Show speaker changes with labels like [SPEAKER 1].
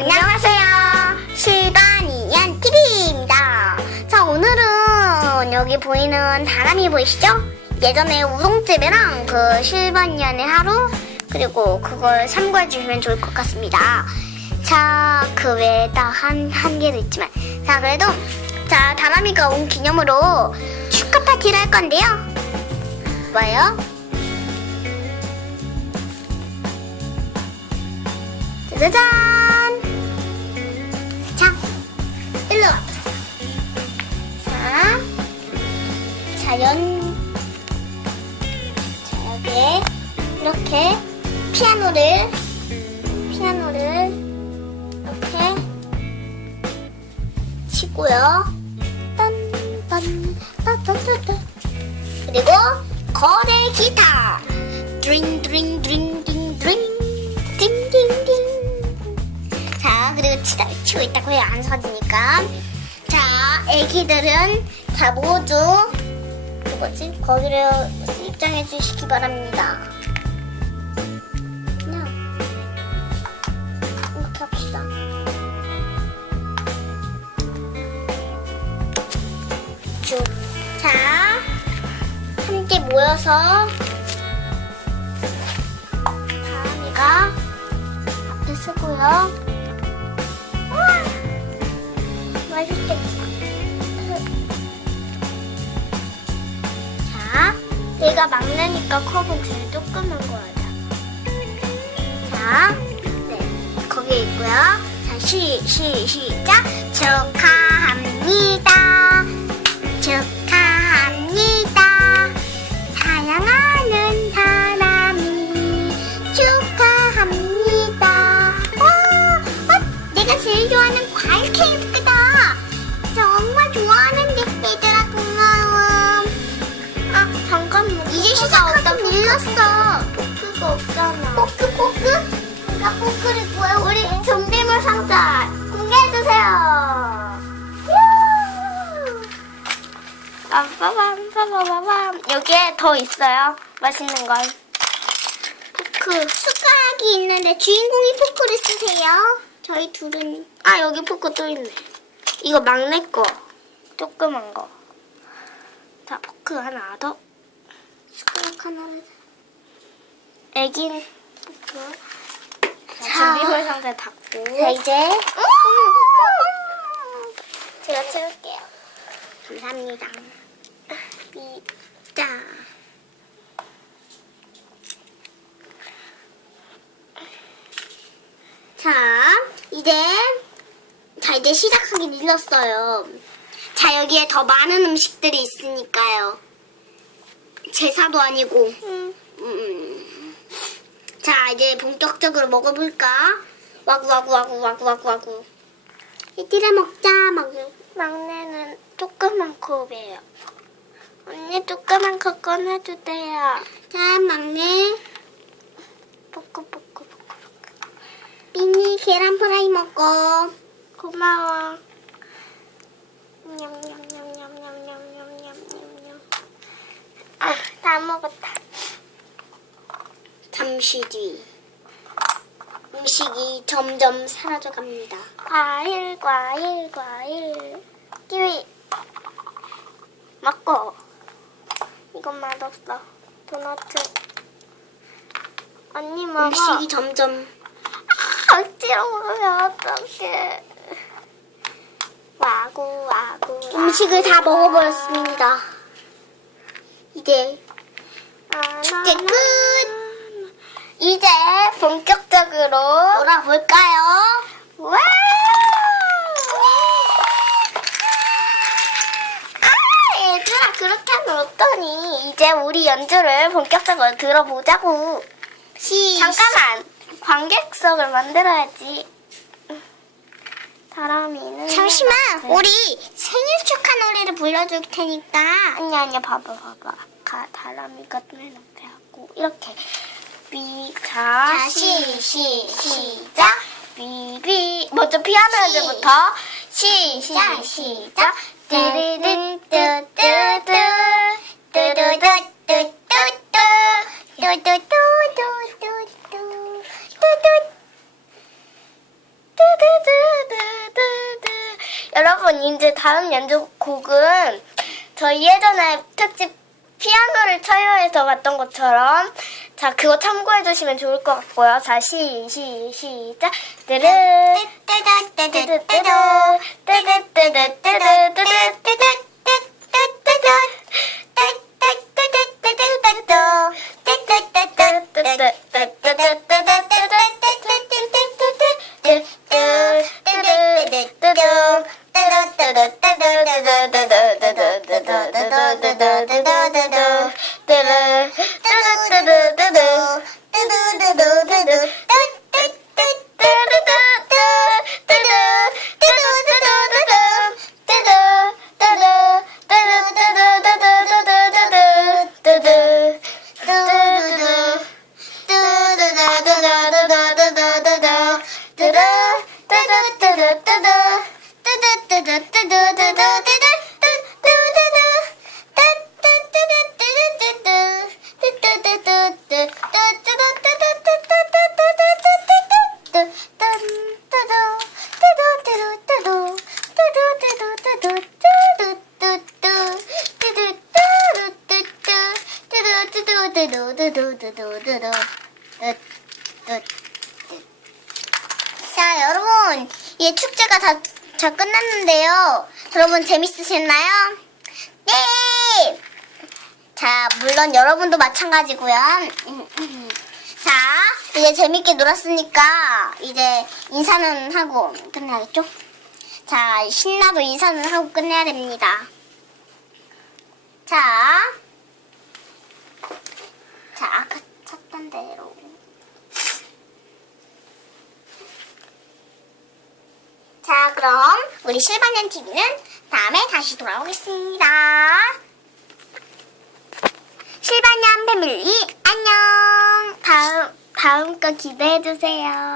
[SPEAKER 1] 안녕하세요. 실바니안 TV입니다. 자, 오늘은 여기 보이는 다람이 보이시죠? 예전에 우동집이랑 그 실바니안의 하루, 그리고 그걸 참고해 주시면 좋을 것 같습니다. 자, 그 외에 딱 한, 한 개도 있지만. 자, 그래도, 자, 다람이가 온 기념으로 축하 파티를 할 건데요. 뭐예요? 짜자잔! 자연. 자, 여기에 이렇게 피아노를, 피아노를 이렇게 치고요. 딴, 딴, 따따따따. 그리고 거대 기타. 드링, 드링, 드링, 딩, 드링. 띵띵띵. 자, 그리고 치다, 치고 있다고 해요. 안 서지니까. 자, 애기들은 다 모두, 그 뭐지? 거기를 입장해 주시기 바랍니다. 그냥, 이렇게 합시다. 쭉. 자, 함께 모여서, 다음이가 앞에 쓰고요. 우와! 맛있겠다. 내가 막내니까 컵은 제일 조그만 거 하자. 자, 네, 거기에 있고요. 자, 시, 시, 시작. 축하 포크? 내가 포크를 구해. 우리 좀비물 상자 공개해주세요. 빰빠밤 빠바바밤 여기에 더 있어요. 맛있는 걸. 포크. 숟가락이 있는데 주인공이 포크를 쓰세요. 저희 둘은 아 여기 포크 또 있네. 이거 막내 거. 조그만 거 자 포크 하나 더. 숟가락 하나를. 자, 준비물 상자 닫고 자 이제 제가 채울게요 감사합니다. 자. 자, 이제, 자, 이제 시작하기 일렀어요. 자, 여기에 더 많은 음식들이 있으니까요. 제사도 아니고. 음. 자, 이제 본격적으로 먹어볼까? 와구, 와구, 와구, 와구, 와구, 와구. 얘들아, 먹자, 막. 막내는 조그만 컵이에요. 언니 조그만 컵 꺼내주세요. 자, 막내. 포크, 포크, 포크. 미니 계란 프라이 먹고. 고마워. 냠냠냠냠냠냠냠냠냠. 아, 다 먹었다. 잠시 뒤. 음식이 점점 사라져갑니다. 과일, 과일, 과일. 키위. 먹고. 이건 맛없어. 도넛. 언니 먹어. 음식이 점점. 아, 억지로 먹으면 어떡해. 와구, 와구. 음식을 다 먹어버렸습니다. 이제 축제 끝! 이제 본격적으로 놀아볼까요? 와! 아, 얘들아, 그렇게 하면 어떠니? 이제 우리 연주를 본격적으로 들어보자고. 시, 잠깐만. 관객석을 만들어야지. 다람이는. 잠시만, 우리 생일 축하 노래를 불러줄 테니까. 아니야, 아니야, 봐봐, 봐봐. 가, 다람이가 맨 앞에 하고, 이렇게. 비, 자,
[SPEAKER 2] 자,
[SPEAKER 1] 시,
[SPEAKER 2] 시,
[SPEAKER 1] 시, 시작. 비 비. 먼저 피아노 연주부터. 시, 시,
[SPEAKER 2] 시작,
[SPEAKER 1] 시작. 뚜루든, 뚜뚜뚜. 뚜루두, 뚜뚜뚜. 뚜뚜뚜뚜뚜뚜. 뚜뚜.
[SPEAKER 2] 여러분 이제 다음 연주곡은 저희 예전에 특집 피아노를 쳐요에서 봤던 것처럼 자 그거 참고해 주시면 좋을 것 같고요. 자 시 시 시작 뜨르 뜨르 뜨르 뜨르 뜨르 뜨르 Hello.
[SPEAKER 1] 자, 여러분, 이제 축제가 다, 다 끝났는데요. 여러분, 재밌으셨나요? 네! 자, 물론 여러분도 마찬가지고요. 자, 이제 재밌게 놀았으니까, 이제 인사는 하고 끝내야겠죠? 자, 신나도 인사는 하고 끝내야 됩니다. 자, 자, 아까 찾던 대로. 자, 그럼 우리 실반년 TV는 다음에 다시 돌아오겠습니다. 실반년 패밀리 안녕.
[SPEAKER 2] 다음 다음 거 기대해 주세요.